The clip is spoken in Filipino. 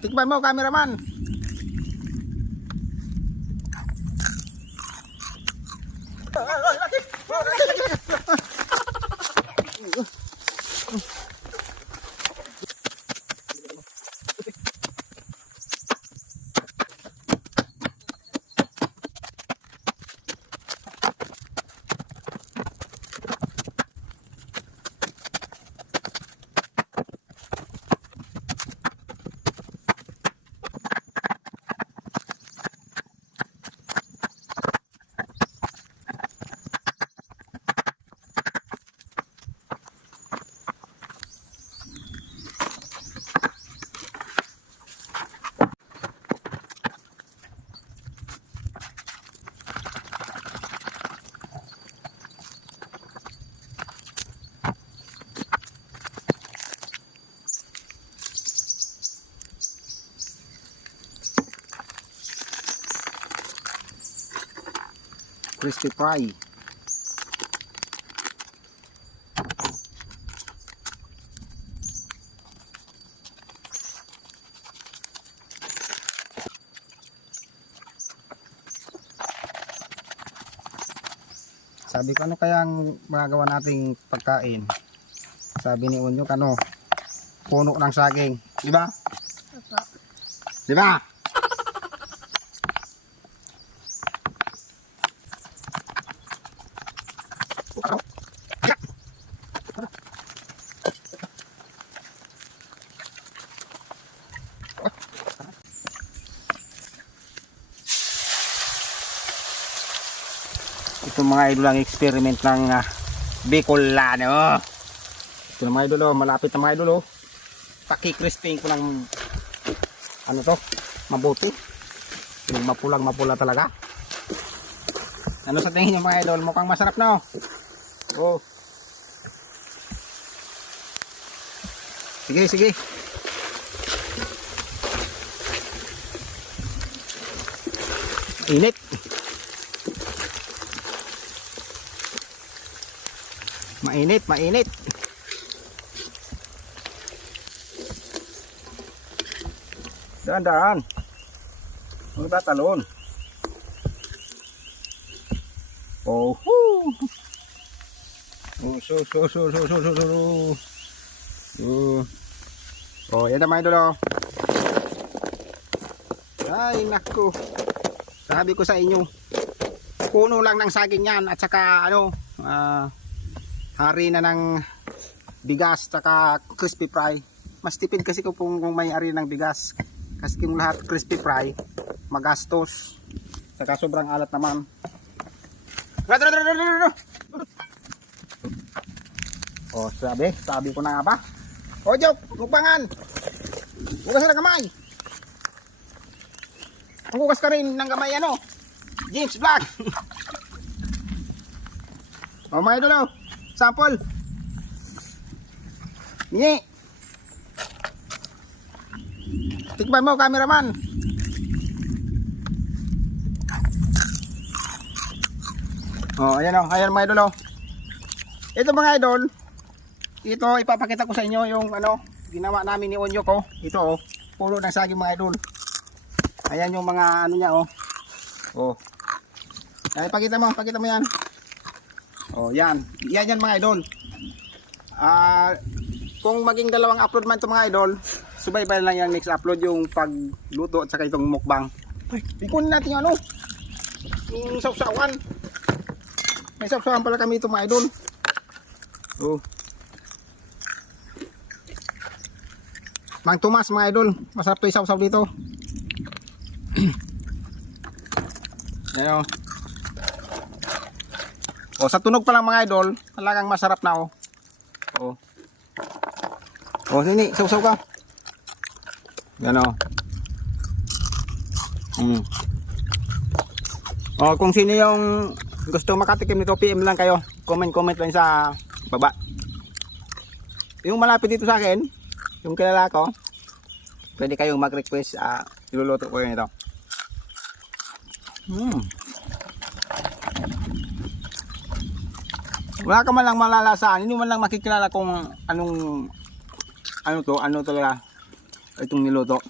Tikman mo, cameraman. Oh, oh, oh, Crispy fry. Sabi ko ano kayang magagawa nating pagkain? Sabi ni Unyo ano? Puno ng saging, di ba? Di ba? Ito mga idol ang experiment ng uh, Bicolano. Ito na mga idol oh, malapit na mga idol oh. Paki-crisping ko ng ano to, mabuti. Yung mapulang mapula talaga. Ano sa tingin niyo mga idol? Mukhang masarap na oh. Oh. Sige, sige. Init. Mainit, mainit. Daan, daan. Huwag tatalon. Oh, hoo. Oh, so, so, so, so, so, so, so, so. Oh. Oh, yan na mga idol, oh. Ay, naku. Sabi ko sa inyo, puno lang ng saging yan at saka ano, ah, hari na ng bigas tsaka crispy fry. Mas tipid kasi kung, kung may ari ng bigas. Kasi kung lahat crispy fry, magastos. Saka sobrang alat naman. Oh, sabi, sabi ko na nga ba? O, Jok, lupangan. Hugas na kamay. Hugas ka rin ng kamay, ano? James Vlog. o, mga idol, oh. Sample. Ngi. Tikman mo, cameraman. Oh, ayan oh, ayan mga idol oh. Ito mga idol, ito ipapakita ko sa inyo yung ano, ginawa namin ni Onyo ko. Ito oh, puno ng saging mga idol. Ayan yung mga ano niya oh. Oh. Ay, pakita mo, pakita mo yan. Oh, yan. Yan yan mga idol. Ah, kung maging dalawang upload man to mga idol, subaybay lang yung next upload yung pagluto at saka itong mukbang. Ikunin natin yung ano, yung sausawan. May sausawan pala kami ito mga idol. Oh. Mang Tomas mga idol, masarap to isaw-saw dito. Ayan oh. O sa tunog pa lang mga idol, talagang masarap na oh. Oh. Oh, sini, sausaw ka. Yan oh. Mm. Oh, kung sino yung gusto makatikim nito, PM lang kayo. Comment comment lang sa baba. Yung malapit dito sa akin, yung kilala ko, pwede kayong mag-request, ah, iluluto ko yun ito. Hmm. Wala ka man lang malalasaan, hindi man lang makikilala kung anong ano to, ano talaga itong niluto.